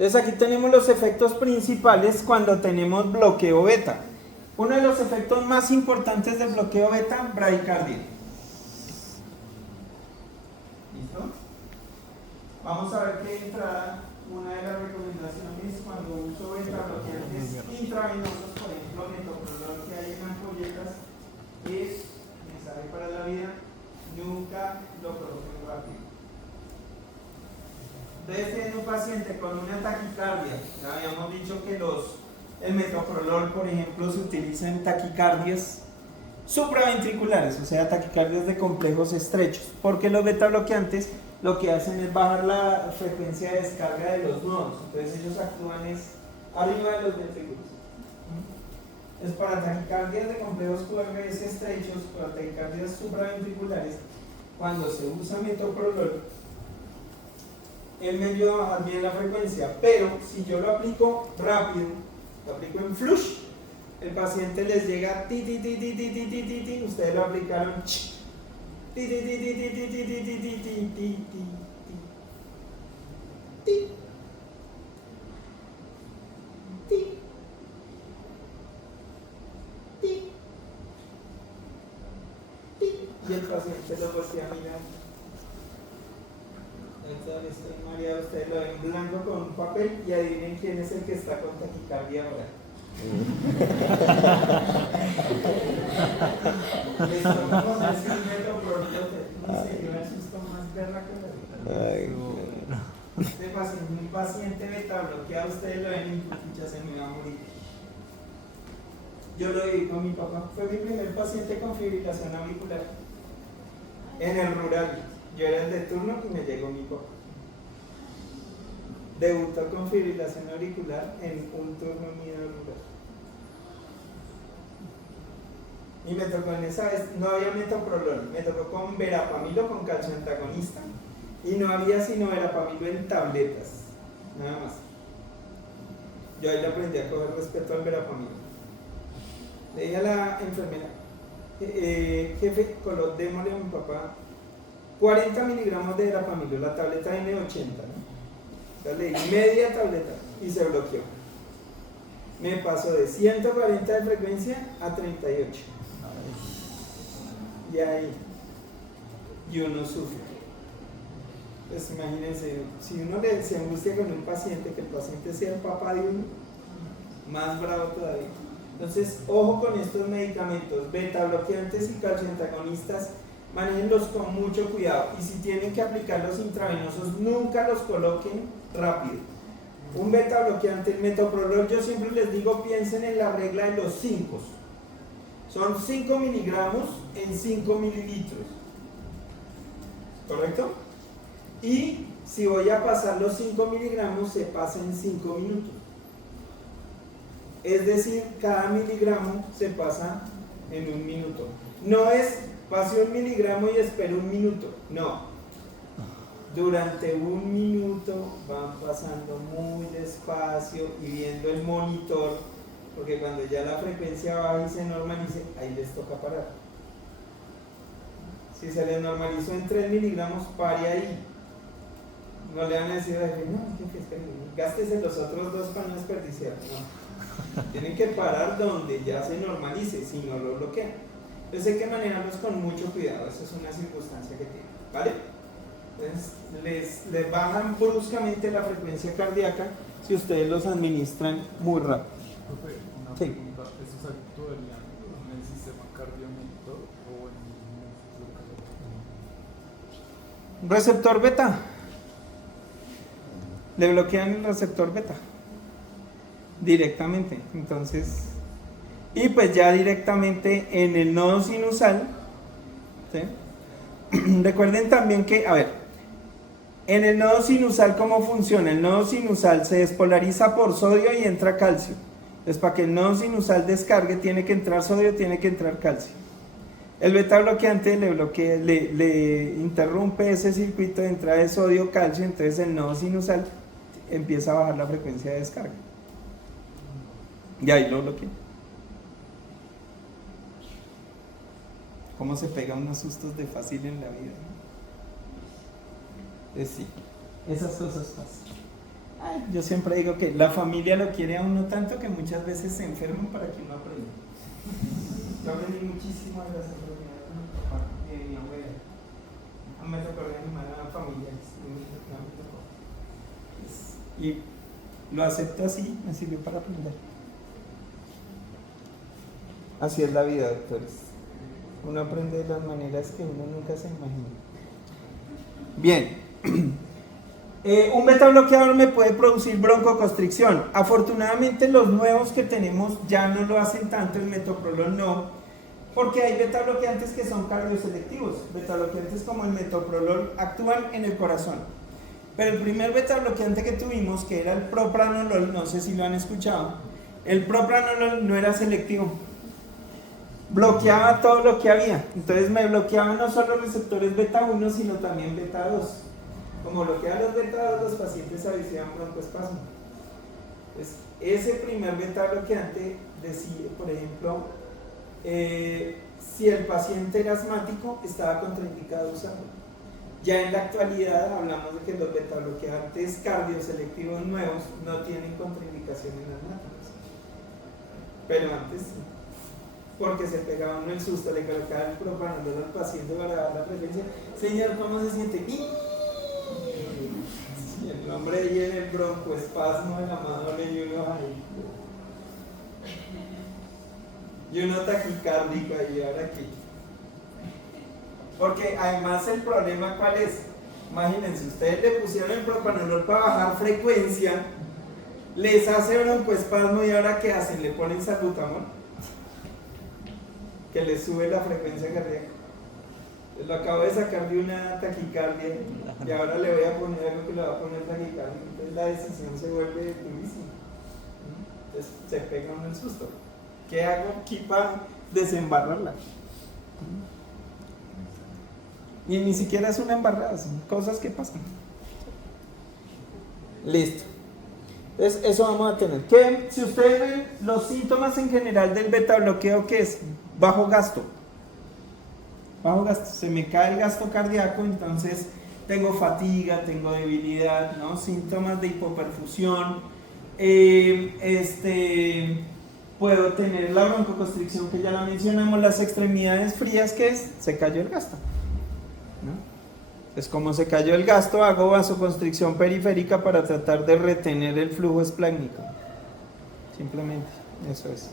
Entonces aquí tenemos los efectos principales cuando tenemos bloqueo beta. Uno de los efectos más importantes del bloqueo beta, bradicardia. ¿Listo? Vamos a ver que entra una de las recomendaciones cuando uso beta bloqueantes intravenosos, por ejemplo, metoprolol que hay en ampolletas, es necesario para la vida, nunca lo coloquen rápido. Entonces tiene un paciente con una taquicardia, ya habíamos dicho que el metoprolol, por ejemplo, se utiliza en taquicardias supraventriculares, o sea, taquicardias de complejos estrechos, porque los beta bloqueantes lo que hacen es bajar la frecuencia de descarga de los nodos, entonces ellos actúan arriba de los ventrículos. Es para taquicardias de complejos QRS estrechos, para taquicardias supraventriculares, cuando se usa metoprolol, él me ayuda a bajar bien la frecuencia, pero si yo lo aplico rápido, lo aplico en flush, el paciente les llega ti, ti, ti, ti, ti, ti, ti, ti, ti, ustedes lo aplicaron ti, ti, ti, ti, ti, ti, ti, ti, ti, ti, ti, ti, ti, ti, ti, ti, ti, y el paciente lo voltea a mirar. Entonces estoy mareado, ustedes lo ven blanco con un papel y adivinen quién es el que está con taquicardia ahora. Les toca ponerse un metoprolol, no sé, yo me asusto más verla con la vida. Este paciente, un paciente beta bloqueado, ustedes lo ven y ya se me va a morir. Yo lo viví con mi papá, fue mi primer paciente con fibrilación auricular en el rural. Yo era el de turno y me llegó mi papá. Debutó con fibrilación auricular en un turno mío rural. Y me tocó en esa vez, no había metoprolol, me tocó con verapamilo con calcio antagonista y no había sino verapamilo en tabletas, nada más. Yo ahí le aprendí a coger respeto al verapamilo. Le dije a la enfermera, jefe, démosle a mi papá 40 miligramos de verapamilo, la tableta N80, ¿no? Entonces le di media tableta y se bloqueó. Me pasó de 140 de frecuencia a 38. Y ahí, y uno sufre. Pues imagínense, si uno se angustia con un paciente, que el paciente sea el papá de uno, más bravo todavía. Entonces, ojo con estos medicamentos, beta bloqueantes y calcioantagonistas, manéjenlos con mucho cuidado. Y si tienen que aplicarlos intravenosos, nunca los coloquen rápido. Un beta bloqueante, el metoprolol, yo siempre les digo, piensen en la regla de los 5. Son 5 miligramos en 5 mililitros. ¿Correcto? Y si voy a pasar los 5 miligramos, se pasa en 5 minutos. Es decir, cada miligramo se pasa en 1 minuto. No es pase 1 miligramo y espero 1 minuto. No. Durante 1 minuto van pasando muy despacio y viendo el monitor, porque cuando ya la frecuencia baja y se normalice, ahí les toca parar. Si se les normalizó en 3 miligramos, pare ahí. No le van a decir, no, gástese los otros 2 para no desperdiciar. No. Tienen que parar donde ya se normalice, si no lo bloquean. Entonces hay que manejarlos con mucho cuidado, eso es una circunstancia que tienen, ¿vale? Entonces les bajan bruscamente la frecuencia cardíaca si ustedes los administran muy rápido. Profe, una Sí. pregunta, ¿estos actuarían en el sistema cardiomonitor o en el Receptor beta. Le bloquean el receptor beta directamente. Entonces, y pues ya directamente en el nodo sinusal, ¿sí? Recuerden también que, a ver, en el nodo sinusal, ¿cómo funciona? El nodo sinusal se despolariza por sodio y entra calcio. Entonces, para que el nodo sinusal descargue, tiene que entrar sodio, tiene que entrar calcio. El beta bloqueante le interrumpe ese circuito de entrada de sodio-calcio, entonces el nodo sinusal empieza a bajar la frecuencia de descarga. Y ahí lo bloquea. ¿Cómo se pega unos sustos de fácil en la vida? Pues sí, esas cosas pasan. Yo siempre digo que la familia lo quiere a uno tanto que muchas veces se enferman para que uno aprenda. Yo aprendí muchísimo de las enfermedades de mi papá y de mi abuela. A mí me tocó reanimar a familiares. Y lo acepto así, me sirvió para aprender. Así es la vida, doctores. Uno aprende de las maneras que uno nunca se imagina. Bien. Un beta bloqueador me puede producir broncoconstricción. Afortunadamente los nuevos que tenemos ya no lo hacen tanto, el metoprolol no, porque hay beta bloqueantes que son cardioselectivos. Beta bloqueantes como el metoprolol actúan en el corazón. Pero el primer beta bloqueante que tuvimos, que era el propranolol, no sé si lo han escuchado, el propranolol no era selectivo. Bloqueaba todo lo que había. Entonces me bloqueaba no solo receptores beta 1, sino también beta 2. Como bloqueaba los beta 2, los pacientes avisaban broncoespasmo. Pues ese primer beta bloqueante decía, por ejemplo, si el paciente era asmático, estaba contraindicado usarlo. Ya en la actualidad hablamos de que los beta bloqueantes cardioselectivos nuevos no tienen contraindicación en asmáticos. Pero antes sí. Porque se pegaba uno el susto, le colocaba el propranolol al paciente para dar la frecuencia. Señor, ¿cómo se siente? Y el hombre ahí en el broncoespasmo de la mano y uno ahí. Y uno taquicárdico ahí, ahora aquí. Porque además el problema, ¿cuál es? Imagínense, ustedes le pusieron el propranolol para bajar frecuencia, les hace broncoespasmo y ahora ¿qué hacen? Le ponen salbutamol, que le sube la frecuencia cardíaca. Lo acabo de sacar de una taquicardia y ahora le voy a poner algo que le va a poner taquicardia. Entonces la decisión se vuelve durísima. Entonces se pega uno el susto. ¿Qué hago aquí para desembarrarla? Y ni siquiera es una embarrada, son cosas que pasan. Listo. Entonces eso vamos a tener. Que si ustedes ven los síntomas en general del beta bloqueo, ¿qué es? Bajo gasto. Bajo gasto. Se me cae el gasto cardíaco, entonces tengo fatiga, tengo debilidad, ¿no? Síntomas de hipoperfusión. Puedo tener la broncoconstricción que ya la mencionamos, las extremidades frías, ¿qué es? Se cayó el gasto. ¿No? Entonces, como se cayó el gasto, hago vasoconstricción periférica para tratar de retener el flujo esplénico. Simplemente, eso es.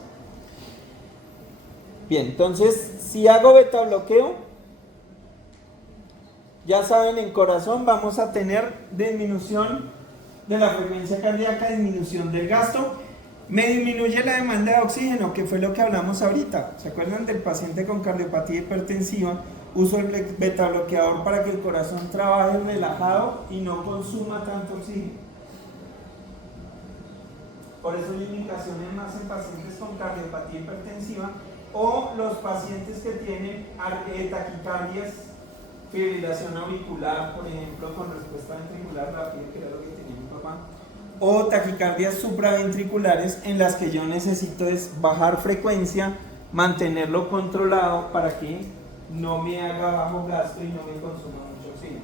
Bien, entonces, si hago beta bloqueo, ya saben, en corazón vamos a tener disminución de la frecuencia cardíaca, disminución del gasto. Me disminuye la demanda de oxígeno, que fue lo que hablamos ahorita. ¿Se acuerdan del paciente con cardiopatía hipertensiva? Uso el beta bloqueador para que el corazón trabaje relajado y no consuma tanto oxígeno. Por eso la indicación es más en pacientes con cardiopatía hipertensiva o los pacientes que tienen taquicardias, fibrilación auricular, por ejemplo, con respuesta ventricular rápida, que era lo que tenía mi papá, o taquicardias supraventriculares en las que yo necesito es bajar frecuencia, mantenerlo controlado para que no me haga bajo gasto y no me consuma mucho oxígeno.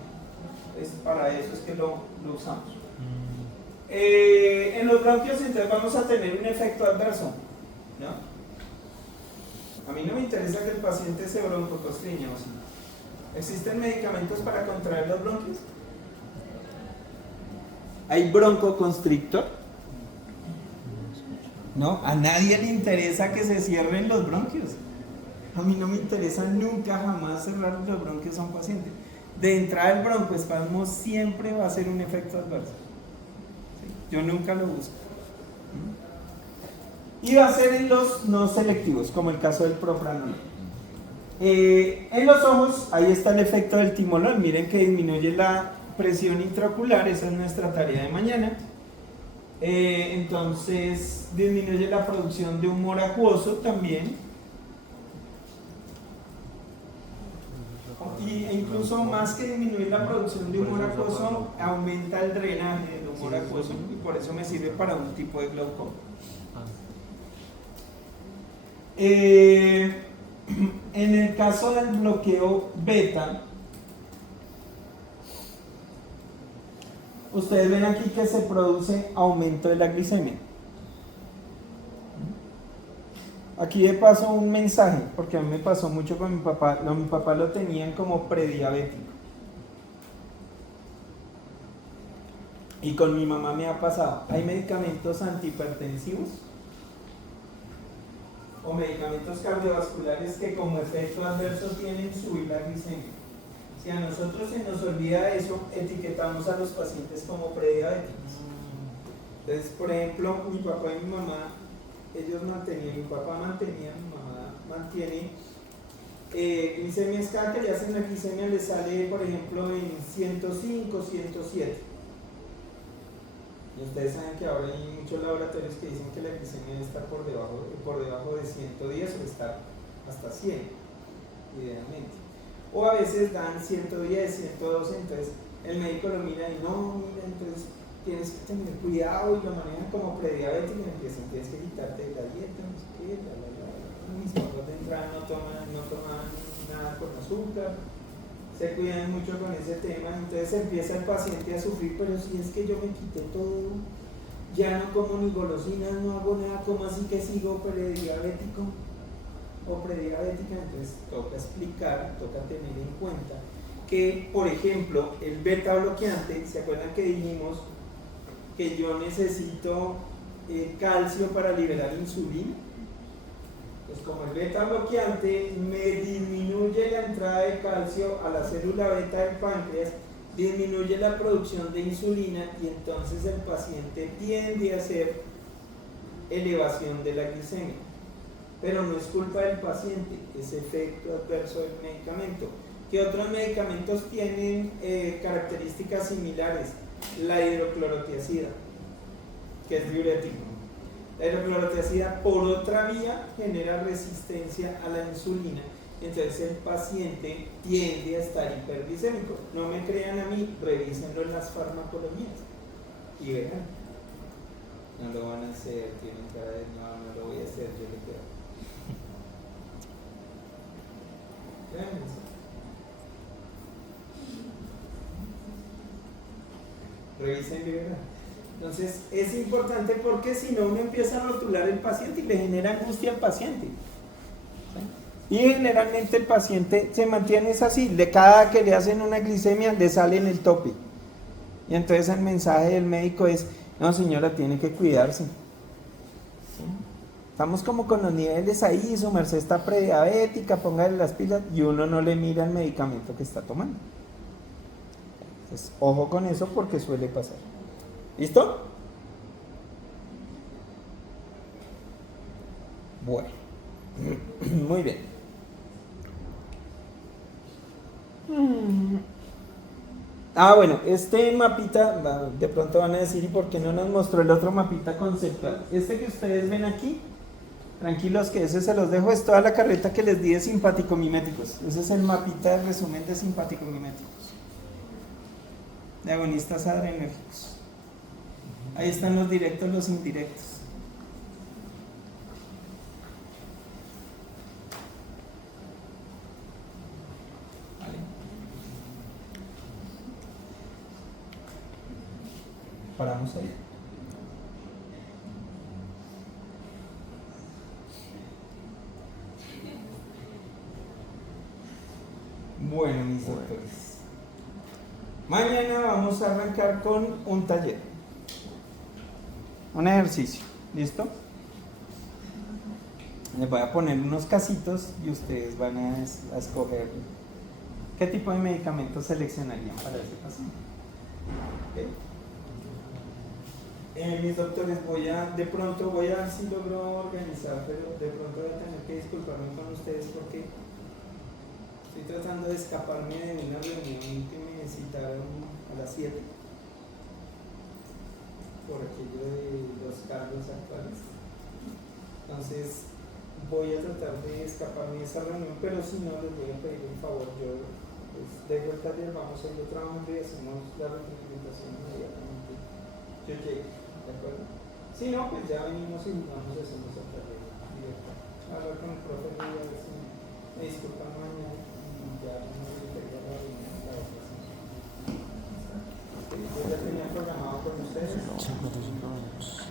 Para eso es que lo usamos. En los bronquios entonces vamos a tener un efecto adverso, ¿no? A mí no me interesa que el paciente se broncoconstriña, ¿o sí? ¿Existen medicamentos para contraer los bronquios? ¿Hay broncoconstrictor? No, a nadie le interesa que se cierren los bronquios. A mí no me interesa nunca jamás cerrar los bronquios a un paciente. De entrada el broncoespasmo siempre va a ser un efecto adverso. ¿Sí? Yo nunca lo busco. Y va a ser en los no selectivos, como el caso del propranolol. En los ojos, ahí está el efecto del timolol. Miren que disminuye la presión intraocular, esa es nuestra tarea de mañana. Entonces disminuye la producción de humor acuoso también. E incluso más que disminuir la producción de humor acuoso, aumenta el drenaje del humor acuoso y por eso me sirve para un tipo de glaucoma. En el caso del bloqueo beta, ustedes ven aquí que se produce aumento de la glicemia. Aquí de paso un mensaje, porque a mí me pasó mucho con mi papá. Mi papá lo tenían como prediabético. Y con mi mamá me ha pasado. Hay medicamentos antihipertensivos o medicamentos cardiovasculares que como efecto adverso tienen subir la glicemia. Si a nosotros se nos olvida eso, etiquetamos a los pacientes como prediabéticos. Entonces, por ejemplo, mi papá y mi mamá, ellos mantenían, mi papá mantenía, mi mamá mantiene glicemias. Cada que le hacen la glicemia le sale, por ejemplo, en 105, 107. Y ustedes saben que ahora hay muchos laboratorios que dicen que la glicemia debe estar por debajo de 110 o estar hasta 100, idealmente. O a veces dan 110, 112, entonces el médico lo mira y no, mira, entonces tienes que tener cuidado y lo manejan como prediabético y empiezan, tienes que quitarte de la dieta, no sé qué, Mis papás de entrada no toman nada con azúcar, se cuidan mucho con ese tema, entonces empieza el paciente a sufrir, pero si es que yo me quité todo, ya no como ni golosinas, no hago nada, como así que sigo prediabético o prediabética. Entonces toca explicar, toca tener en cuenta que, por ejemplo, el beta bloqueante, ¿se acuerdan que dijimos que yo necesito calcio para liberar insulina? Pues como el beta bloqueante me disminuye la entrada de calcio a la célula beta del páncreas, disminuye la producción de insulina y entonces el paciente tiende a hacer elevación de la glicemia. Pero no es culpa del paciente, es efecto adverso del medicamento. ¿Qué otros medicamentos tienen características similares? La hidroclorotiazida, que es diurético. La hidroclorotiazida por otra vía genera resistencia a la insulina, entonces el paciente tiende a estar hiperglicémico. No me crean a mí, revísenlo en las farmacologías y verán. No lo van a hacer, tienen cara de no lo voy a hacer, yo le creo. Revisen y verán. Entonces es importante porque si no uno empieza a rotular el paciente y le genera angustia al paciente. ¿Sí? Y generalmente el paciente se mantiene así, de cada que le hacen una glicemia le sale en el tope. Y entonces el mensaje del médico es, no señora, tiene que cuidarse. ¿Sí? Estamos como con los niveles ahí, su merced está prediabética, póngale las pilas y uno no le mira el medicamento que está tomando. Entonces, ojo con eso porque suele pasar. ¿Listo? Bueno, muy bien. Bueno, este mapita, de pronto van a decir, ¿y por qué no nos mostró el otro mapita conceptual? Este que ustedes ven aquí, tranquilos que ese se los dejo, es toda la carreta que les di de simpaticomiméticos. Ese es el mapita de resumen de simpaticomiméticos, de agonistas adrenérgicos. Ahí están los directos, los indirectos. ¿Vale? Paramos ahí. Bueno, mis doctores. Mañana vamos a arrancar con un taller. Un ejercicio. ¿Listo? Les voy a poner unos casitos y ustedes van a escoger qué tipo de medicamentos seleccionarían para ese paciente. ¿Okay? Mis doctores, de pronto voy a ver si logro organizar, pero de pronto voy a tener que disculparme con ustedes porque estoy tratando de escaparme de una reunión que me citaron a las 7 por aquello de los cargos actuales. Entonces voy a tratar de escaparme de esa reunión, pero si no les voy a pedir un favor. Yo pues, dejo el taller, vamos a ir trabajando y hacemos la retroalimentación inmediatamente. Yo llego, ¿de acuerdo? Si no, pues ya venimos y vamos a hacemos el taller directo. Hablar con el profe y a ver si me disculpan mañana y ya no me gustaría la reunión. Yo ya tenía 55 minutos.